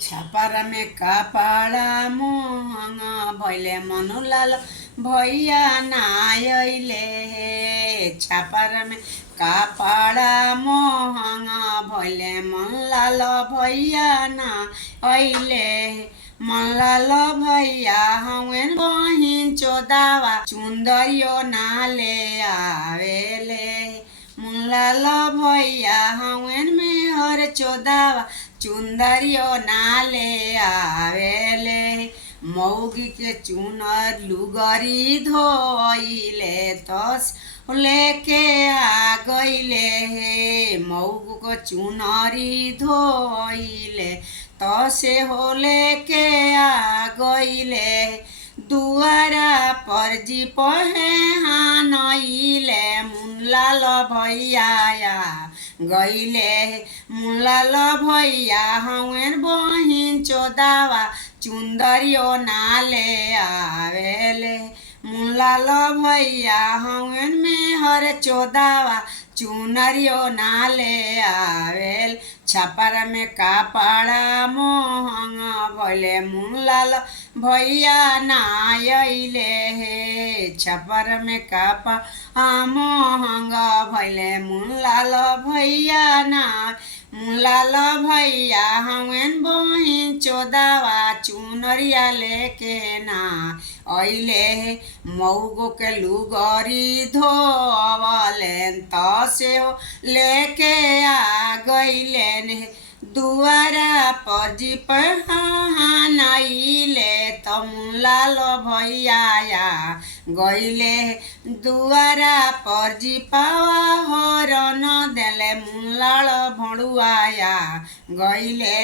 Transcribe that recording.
छापारा में कपड़ा महंगा भैले मनुलाल भैया नायले हे। छापारा में कपड़ा महंगा भैले मनलाल भैया ना अइले मनलाल भैया हवेन बहिन चोदावा चुंदरियो नाले आवेले मनलाल भैया हवेन में हर चोदावा चुंदरियो नाले आवेले मौगी के चुनर लुगरी धोइले तस लेके आ गइले हे। मौग को चुनरी धोइले तसे हो लेके आ गइले दुआरा पर जी पहे हानइले मुनलाल भैया गइले मुनलाल भैया हवेन बहिन चोदावा चुंदरियो नाले आवेले मुनलाल भैया हवेन में हर चोदावा चुनरियो नाले आवेल। छापारा में कपड़ा महंगा भैले मुनलाल भैया नायले हे। छापारा में कपड़ा महंगा भैले मुनलाल भैया ना मुनलाल भैया हवेन बहिन चोदावा चुनरिया लेके ना अइले मऊगो के लुगरी धोवलेन तसे हो लेके आ गइलेन दुआरा पर जी पहानइले त मुनलाल भैया गइले दुआरा पर जी पावा हरन देले मुनलाल भणुआ गइले।